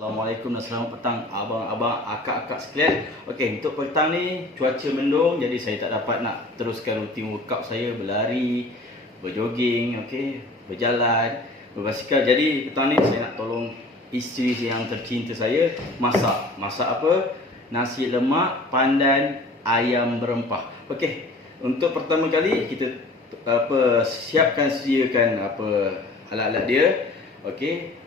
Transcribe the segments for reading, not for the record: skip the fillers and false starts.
Assalamualaikum dan selamat petang abang-abang, akak-akak sekalian. Okey, untuk petang ni cuaca mendung, jadi saya tak dapat nak teruskan rutin workout saya, berlari, berjoging, okey, berjalan, berbasikal. Jadi petang ni saya nak tolong isteri yang tercinta saya masak. Masak apa? Nasi lemak pandan ayam berempah. Okey, untuk pertama kali kita sediakan alat-alat dia. Okey.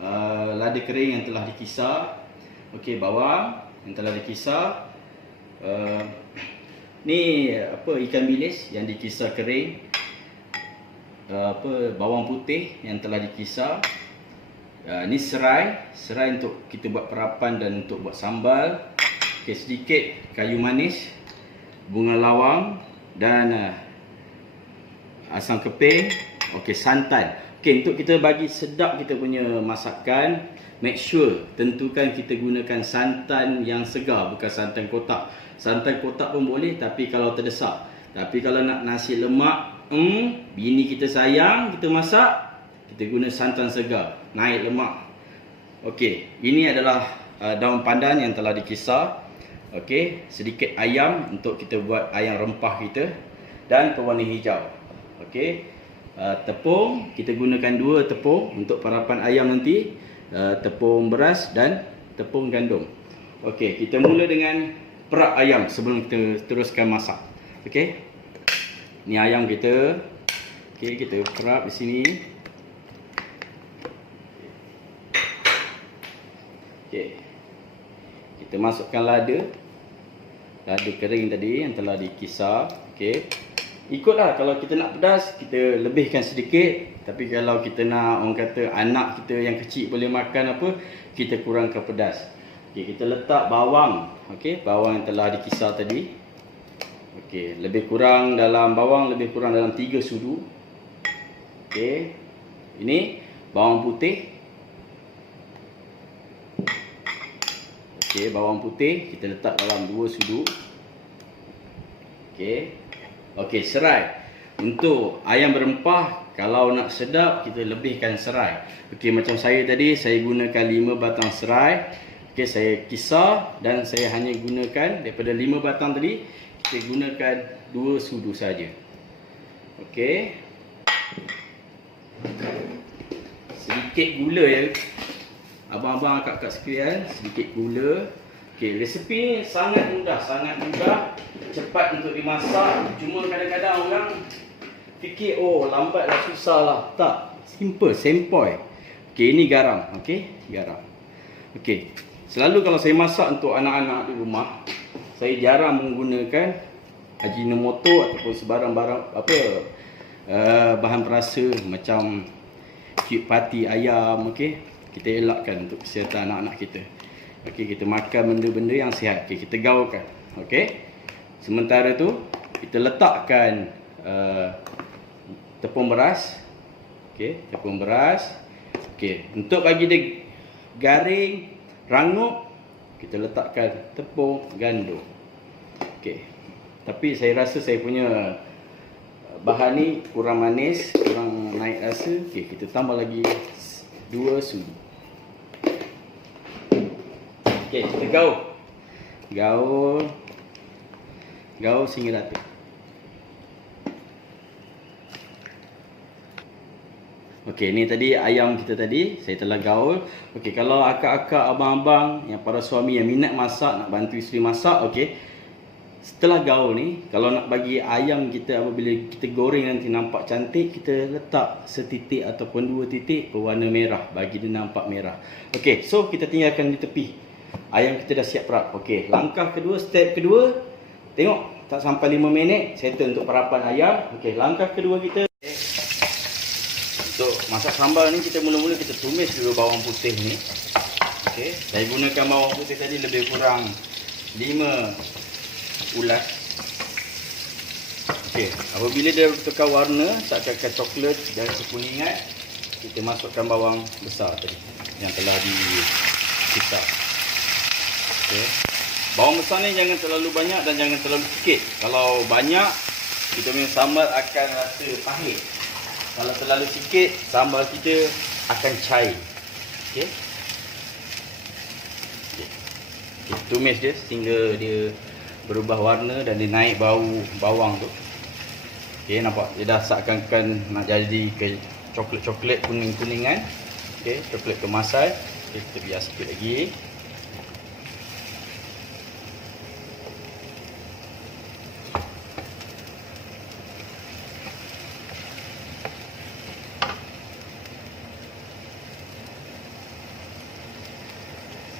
Lada kering yang telah dikisar. Okey, bawang yang telah dikisar. Ni ikan bilis yang dikisar kering. Bawang putih yang telah dikisar. Ni serai untuk kita buat perapan dan untuk buat sambal. Okey, sedikit kayu manis, bunga lawang dan asam keping. Okey, santan. Okey, untuk kita bagi sedap kita punya masakan, make sure tentukan kita gunakan santan yang segar, bukan santan kotak. Santan kotak pun boleh tapi kalau terdesak. Tapi kalau nak nasi lemak, bini kita sayang, kita masak, kita guna santan segar, naik lemak. Okey, ini adalah daun pandan yang telah dikisar. Okey, sedikit ayam untuk kita buat ayam rempah kita dan pewarna hijau. Okey. Tepung, kita gunakan 2 tepung untuk parapan ayam nanti, tepung beras dan tepung gandum. Okey, kita mula dengan perap ayam sebelum kita teruskan masak. Okey, ni ayam kita. Okey, kita perap di sini. Okey, kita masukkan lada kering tadi yang telah dikisar. Okey, ikutlah, kalau kita nak pedas, kita lebihkan sedikit. Tapi kalau kita nak, orang kata anak kita yang kecil boleh makan kita kurangkan pedas. Okey, kita letak bawang. Okey, bawang yang telah dikisar tadi. Okey, lebih kurang dalam 3 sudu. Okey, ini bawang putih. Okey, bawang putih kita letak dalam 2 sudu. Okey. Okey, serai. Untuk ayam berempah, kalau nak sedap, kita lebihkan serai. Okey, macam saya tadi, saya gunakan 5 batang serai. Okey, saya kisar dan saya hanya gunakan daripada 5 batang tadi, kita gunakan 2 sudu saja. Okey. Sedikit gula ya. Abang-abang, akak-akak sekalian, sedikit gula. Okey, resepi ni sangat mudah, cepat untuk dimasak. Cuma kadang-kadang orang fikir, oh lambatlah, susahlah. Tak, simple, sempoi. Okey, ini garam. Okey, garam. Okey, selalu kalau saya masak untuk anak-anak di rumah, saya jarang menggunakan ajinomoto ataupun sebarang-barang bahan perasa macam cube pati ayam. Okey, kita elakkan untuk kesihatan anak-anak kita. Okey, kita makan benda-benda yang sihat. Okey, kita gaulkan. Okey. Sementara tu kita letakkan tepung beras. Okey, tepung beras. Okey, untuk bagi dia garing, rangup, kita letakkan tepung gandum. Okey. Tapi saya rasa saya punya bahan ni kurang manis, kurang naik rasa. Okey, kita tambah lagi 2 sudu. Okey, kita gaul sehingga rata. Okey, ni tadi ayam kita tadi saya telah gaul. Okey, kalau akak-akak, abang-abang yang para suami yang minat masak, nak bantu isteri masak, okey. Setelah gaul ni, kalau nak bagi ayam kita apabila kita goreng nanti nampak cantik, kita letak setitik ataupun 2 titik berwarna merah bagi dia nampak merah. Okey, so kita tinggalkan di tepi. Ayam kita dah siap perap. Okey, step kedua, tengok tak sampai 5 minit settle untuk perapan ayam. Okey, langkah kedua kita untuk masak sambal ni, kita mula-mula kita tumis dulu bawang putih ni. Okey, saya gunakan bawang putih tadi lebih kurang 5 ulas. Okey, apabila dia tukar warna, tak ke coklat dan kekuningan, kita masukkan bawang besar tadi yang telah dikisar. Okay. Bawang besar ni jangan terlalu banyak dan jangan terlalu sikit. Kalau banyak, kita punya sambal akan rasa pahit. Kalau terlalu sikit, sambal kita akan cair. Okey. tumis dia sehingga dia berubah warna dan dia naik bau bawang tu. Okey, nampak dia dah seakan-akan nak jadi ke coklat-coklat kuning-kuningan. Okey, coklat kemasan. Okay, kita biar sikit lagi.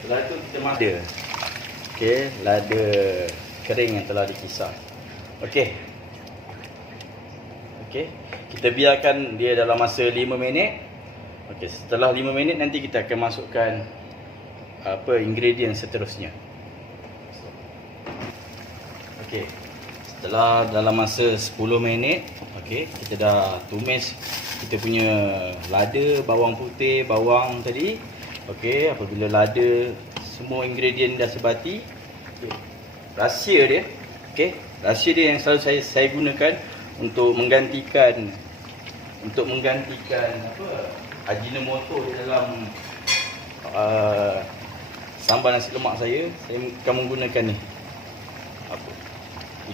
Setelah itu kita masuk lada kering yang telah dikisar. Okey, kita biarkan dia dalam masa 5 minit. Okey, setelah 5 minit nanti kita akan masukkan ingredient seterusnya. Okey, setelah dalam masa 10 minit, kita dah tumis kita punya lada, bawang putih, bawang tadi. Okey, apabila lada semua ingredient dah sebati, rahsia dia, rahsia dia yang selalu saya gunakan untuk menggantikan Ajinomoto di dalam sambal nasi lemak saya akan menggunakan ni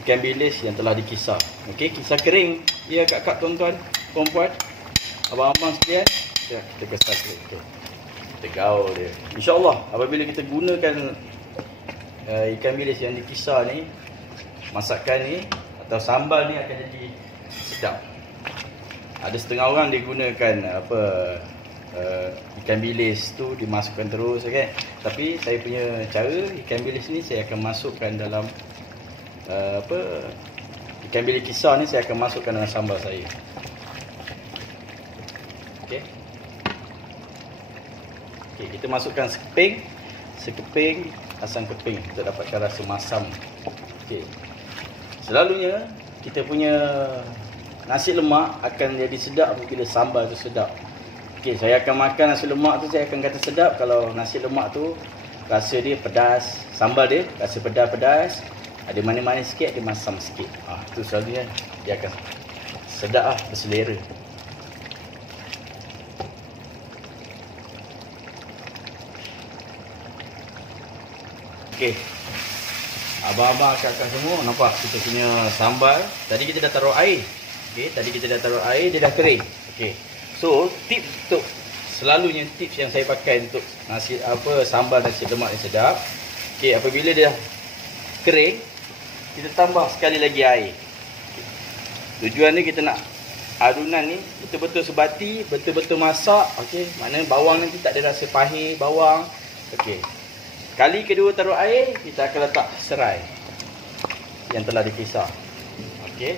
ikan bilis yang telah dikisar. Okey, kisar kering ya kakak, tuan-tuan, puan-puan, abang-abang sekalian. Kita kisar kering. Okey, kita gaul dia. InsyaAllah apabila kita gunakan ikan bilis yang dikisar ni, masakan ni atau sambal ni akan jadi sedap. Ada setengah orang dia gunakan ikan bilis tu dimasukkan terus, kan. Tapi saya punya cara, ikan bilis ni saya akan masukkan dalam ikan bilis kisar ni saya akan masukkan dalam sambal saya. Okey, kita masukkan sekeping asam keping untuk dapatkan rasa masam. Okey, selalunya kita punya nasi lemak akan jadi sedap apabila sambal tu sedap. Okey, saya akan makan nasi lemak tu, saya akan kata sedap kalau nasi lemak tu rasa dia pedas, sambal dia rasa pedas-pedas, ada manis-manis sikit, ada masam sikit. Tu selalunya dia akan sedap berselera. Okey, abang-abang, kakak semua nampak kita punya sambal. Tadi kita dah taruh air. Okey, dia dah kering. Okey. So, tips untuk selalunya tips yang saya pakai untuk nasi sambal nasi lemak yang sedap. Okey, apabila dia kering, kita tambah sekali lagi air. Tujuan ni kita nak adunan ni betul-betul sebati, betul-betul masak. Okey, maknanya bawang nanti tak ada rasa pahit bawang. Okey. Kali kedua taruh air, kita akan letak serai yang telah dikisar. Okey.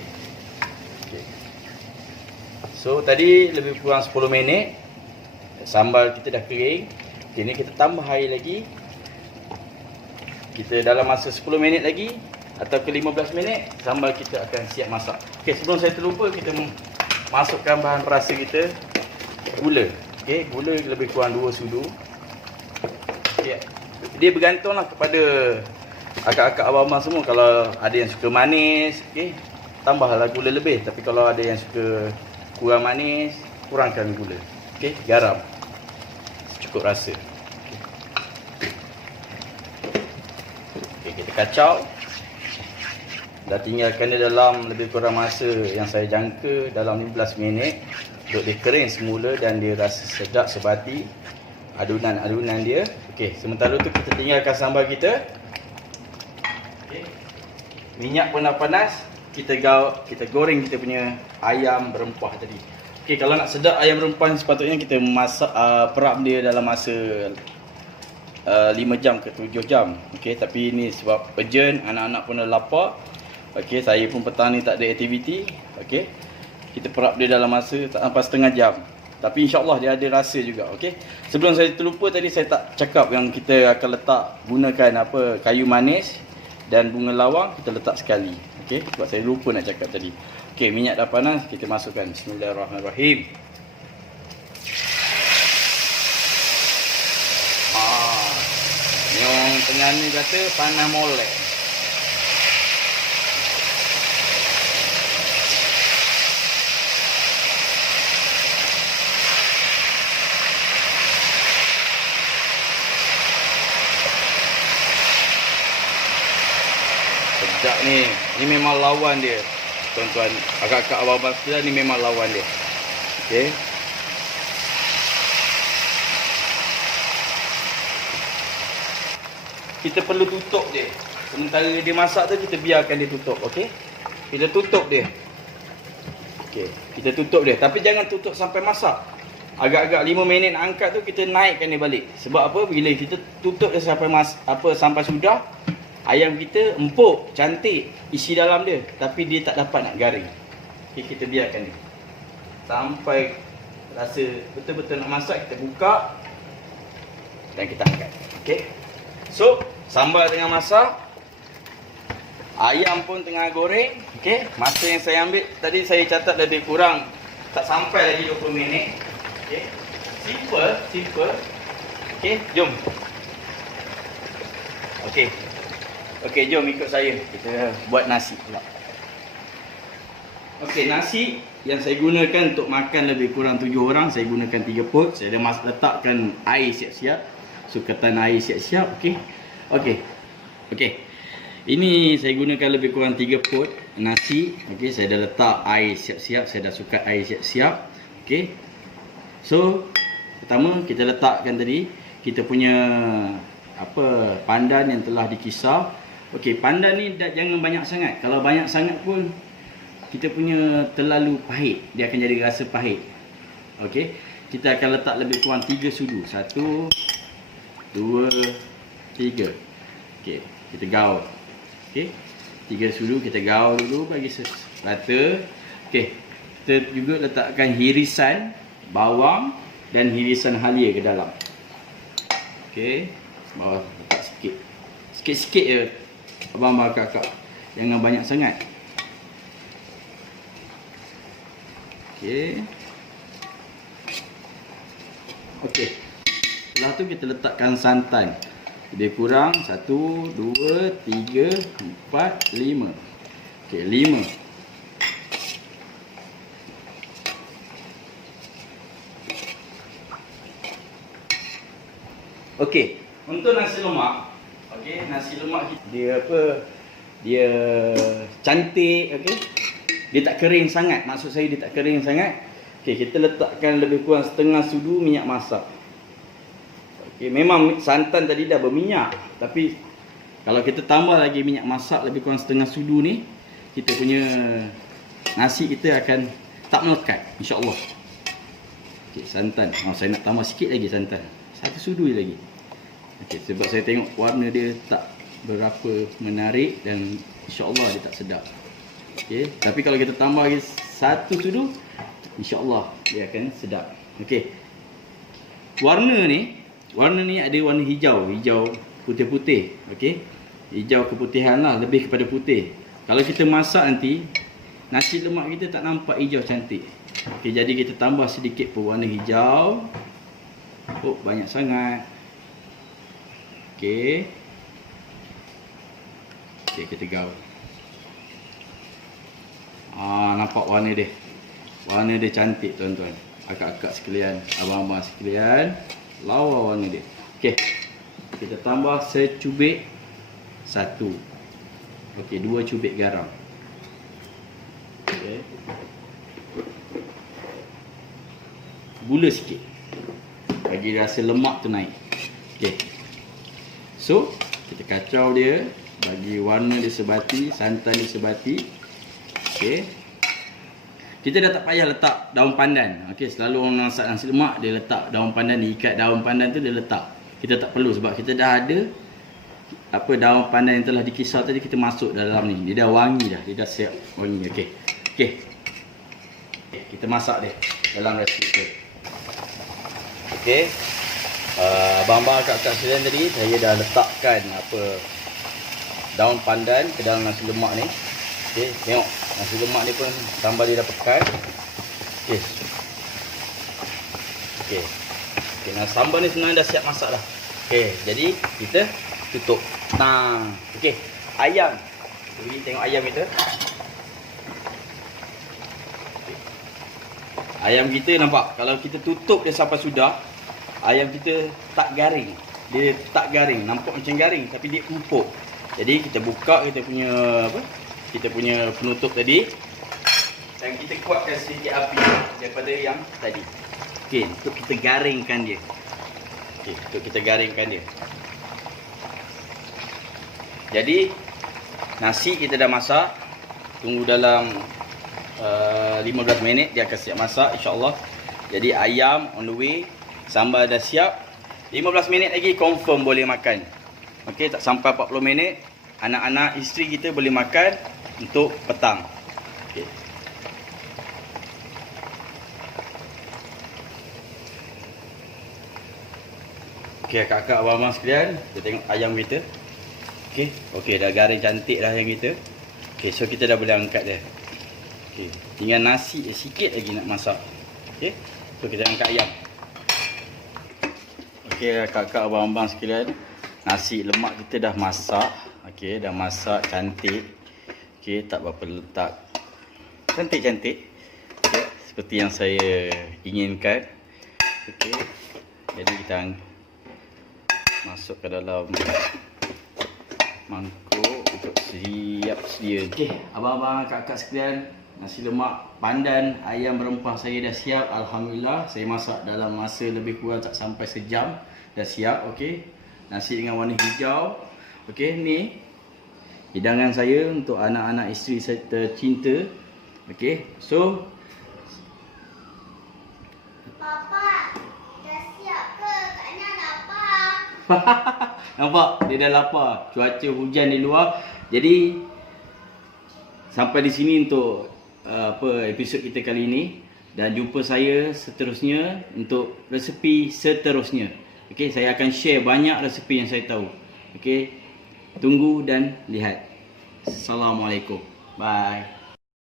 So tadi lebih kurang 10 minit sambal kita dah kering. Okey, ni kita tambah air lagi. Kita dalam masa 10 minit lagi atau ke 15 minit sambal kita akan siap masak. Okey, sebelum saya terlupa, kita masukkan bahan perasa kita, gula. Okey, gula lebih kurang 2 sudu. Okey. Dia bergantunglah kepada akak-akak abang-abang semua. Kalau ada yang suka manis, tambahlah gula lebih. Tapi kalau ada yang suka kurang manis, kurangkan gula. Okey, garam cukup rasa. Okey, kita kacau. Dah tinggalkan dia dalam lebih kurang masa yang saya jangka dalam 15 minit untuk dia kering semula dan dia rasa sedap sebati adunan dia. Okey, sementara tu kita tinggalkan sambal kita. Okey, minyak pun dah panas. Kita goreng kita punya ayam berempah tadi. Okey, kalau nak sedap ayam berempah ni sepatutnya kita masak perap dia dalam masa 5 jam ke 7 jam. Okey, tapi ini sebab urgent, anak-anak pun dah lapar. Okey, saya pun petang ni tak ada aktiviti. Okey, kita perap dia dalam masa tak sampai setengah jam. Tapi insya-Allah dia ada rasa juga. Okey, sebelum saya terlupa tadi, saya tak cakap yang kita akan gunakan kayu manis dan bunga lawang, kita letak sekali. Okey, sebab saya lupa nak cakap tadi. Okey, minyak dah panas, kita masukkan. Bismillahirrahmanirrahim. Yang tengah ni kata panah molek. Sekejap ni. Ni memang lawan dia. Tuan-tuan, akak-akak abang-abang sekalian, ni memang lawan dia. Okey. Kita perlu tutup dia. Sementara dia masak tu, kita biarkan dia tutup. Okey. Kita tutup dia. Okey, kita tutup dia. Tapi jangan tutup sampai masak. Agak-agak 5 minit nak angkat tu, kita naikkan dia balik. Sebab apa? Bila kita tutup dia sampai sampai sudah, ayam kita empuk, cantik isi dalam dia, tapi dia tak dapat nak garing. Okey, kita biarkan dia sampai rasa betul-betul nak masak, kita buka dan kita angkat. Okey. So, sambal tengah masak, ayam pun tengah goreng. Okey, masa yang saya ambil tadi saya catat lebih kurang tak sampai lagi 20 minit. Okey. Simple. Okey, jom. Okey. Okey, jom ikut saya. Kita buat nasi pula. Okey, nasi yang saya gunakan untuk makan lebih kurang 7 orang, saya gunakan 3 pot. Saya dah letakkan air siap-siap. Sukatan air siap-siap. Okey. Okey. Ini saya gunakan lebih kurang 3 pot nasi. Okey, saya dah letak air siap-siap, saya dah sukat air siap-siap. Okey. So, pertama kita letakkan tadi kita punya pandan yang telah dikisar. Okey, pandan ni jangan banyak sangat. Kalau banyak sangat pun kita punya terlalu pahit, dia akan jadi rasa pahit. Okey, kita akan letak lebih kurang 3 sudu. 1 2 3. Okey, kita gaul. Okey, 3 sudu kita gaul dulu bagi rata. Okey, kita juga letakkan hirisan bawang dan hirisan halia ke dalam. Okey, bawah letak sikit. Sikit-sikit je abang-abang kakak. Jangan banyak sangat. Okey. Okey. Setelah tu kita letakkan santan. Lebih kurang 1, 2, 3, 4, 5. Okey, 5. Okey, untuk nasi lemak. Okey, nasi lemak dia dia cantik, okey. Dia tak kering sangat. Maksud saya dia tak kering sangat. Okey, kita letakkan lebih kurang setengah sudu minyak masak. Okey, memang santan tadi dah berminyak, tapi kalau kita tambah lagi minyak masak lebih kurang setengah sudu ni, kita punya nasi kita akan tak melekat, insya-Allah. Okey, santan. Saya nak tambah sikit lagi santan. 1 sudu lagi. Okey, sebab saya tengok warna dia tak berapa menarik dan insya-Allah dia tak sedap. Okey, tapi kalau kita tambah lagi 1 sudu, insya-Allah dia akan sedap. Okey. Warna ni ada warna hijau putih-putih. Okey. Hijau keputihan lah, lebih kepada putih. Kalau kita masak nanti, nasi lemak kita tak nampak hijau cantik. Okey, jadi kita tambah sedikit pewarna hijau. Oh, banyak sangat. Okey. Okey, kita gaul. Nampak warna dia. Warna dia cantik, tuan-tuan. Akak-akak sekalian, abang-abang sekalian. Lawa warna dia. Okey. Kita tambah secubit 1. Okey, 2 cubit garam. Okey. Gula sikit. Bagi rasa lemak tu naik. Okey. So, kita kacau dia, bagi warna dia sebati, santan dia sebati. Okey. Kita dah tak payah letak daun pandan. Okey, selalu orang masak nasi lemak dia letak daun pandan, dia ikat daun pandan tu dia letak. Kita tak perlu sebab kita dah ada daun pandan yang telah dikisar tadi, kita masuk dalam ni. Dia dah wangi dah, dia dah siap wangi. Okey. Okey. Kita masak dia dalam resi tu. Okey. Abang-abang kakak sekalian tadi saya dah letakkan daun pandan ke dalam nasi lemak ni. Okey, tengok nasi lemak ni pun sambal dia dah pekat. Okey. Okey. Okey, nah sambal ni sebenarnya dah siap masak dah. Okey, jadi kita tutup. Nah, okey. Ayam. Jadi tengok ayam kita. Okay. Ayam kita nampak kalau kita tutup dia sampai sudah, ayam kita tak garing. Dia tak garing, nampak macam garing tapi dia empuk. Jadi kita buka kita punya apa? Kita punya penutup tadi. Dan kita kuatkan sedikit api daripada yang tadi. Okey, untuk kita garingkan dia. Okey, untuk kita garingkan dia. Jadi nasi kita dah masak. Tunggu dalam 15 minit dia akan siap masak insya-Allah. Jadi ayam on the way, sambal dah siap. 15 minit lagi confirm boleh makan. Okey, tak sampai 40 minit anak-anak isteri kita boleh makan untuk petang. Okey. Okey, kakak abang-abang sekalian, kita tengok ayam kita. Okey, okey dah garing cantik dah ayam kita. Okey, so kita dah boleh angkat dia. Okey, tinggal nasi sikit lagi nak masak. Okey, so kita angkat ayam. Okey, kakak abang-abang sekalian, nasi lemak kita dah masak. Okey, dah masak cantik. Okey, tak berapa letak. Cantik-cantik. Okey, seperti yang saya inginkan. Okey. Jadi kita masuk ke dalam mangkuk untuk siap sedia. Okey, abang-abang kakak sekalian, nasi lemak pandan ayam berempah saya dah siap. Alhamdulillah, saya masak dalam masa lebih kurang tak sampai sejam dah siap. Okey, nasi dengan warna hijau. Okey, ni hidangan saya untuk anak-anak isteri saya tercinta. Okey, so Papa, dah siap ke? Kak Ina lapar. nampak dia dah lapar. Cuaca hujan di luar. Jadi sampai di sini untuk episod kita kali ini, dan jumpa saya seterusnya untuk resepi seterusnya. Okey, saya akan share banyak resepi yang saya tahu. Okey, tunggu dan lihat. Assalamualaikum. Bye.